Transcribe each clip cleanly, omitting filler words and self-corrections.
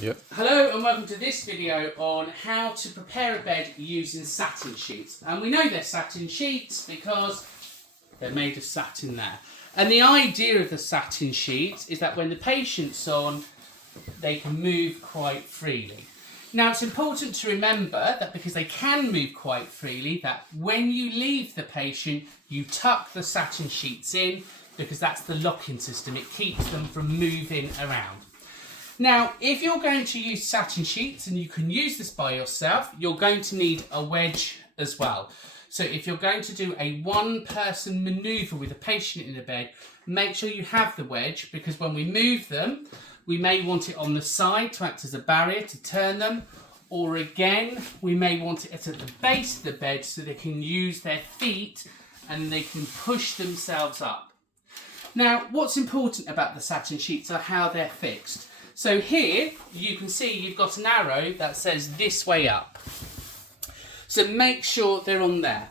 Yep. Hello and welcome to this video on how to prepare a bed using satin sheets. And we know they're satin sheets because they're made of satin there. And the idea of the satin sheets is that when the patient's on, they can move quite freely. Now it's important to remember that because they can move quite freely, that when you leave the patient, you tuck the satin sheets in because that's the locking system. It keeps them from moving around. Now, if you're going to use satin sheets, and you can use this by yourself, you're going to need a wedge as well. So if you're going to do a one-person manoeuvre with a patient in the bed, make sure you have the wedge, because when we move them, we may want it on the side to act as a barrier to turn them, or again, we may want it at the base of the bed so they can use their feet and they can push themselves up. Now, what's important about the satin sheets are how they're fixed. So here, you can see you've got an arrow that says this way up. So make sure they're on there.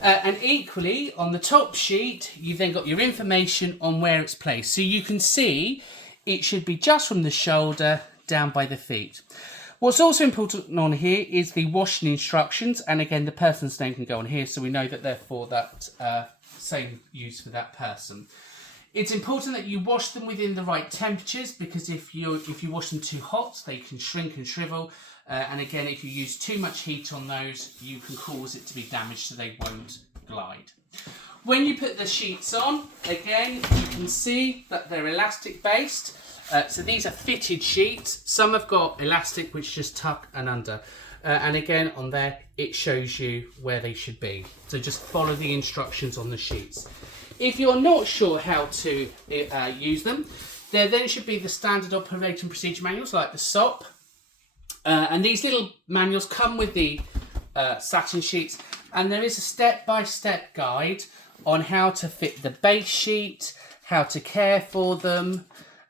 And equally, on the top sheet, you've then got your information on where it's placed. So you can see it should be just from the shoulder down by the feet. What's also important on here is the washing instructions. And again, the person's name can go on here, so we know that they're for that same use for that person. It's important that you wash them within the right temperatures, because if you wash them too hot, they can shrink and shrivel. And again, if you use too much heat on those, you can cause it to be damaged, so they won't glide. When you put the sheets on, again, you can see that they're elastic based. So these are fitted sheets. Some have got elastic, which just tuck and under. And again, on there, it shows you where they should be. So just follow the instructions on the sheets. If you're not sure how to use them, there then should be the standard operating procedure manuals like the SOP. And these little manuals come with the satin sheets, and there is a step-by-step guide on how to fit the base sheet, how to care for them,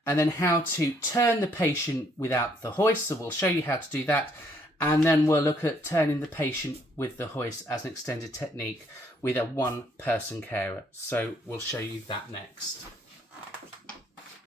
and then how to turn the patient without the hoist. So we'll show you how to do that. And then we'll look at turning the patient with the hoist as an extended technique with a one-person carer. So we'll show you that next.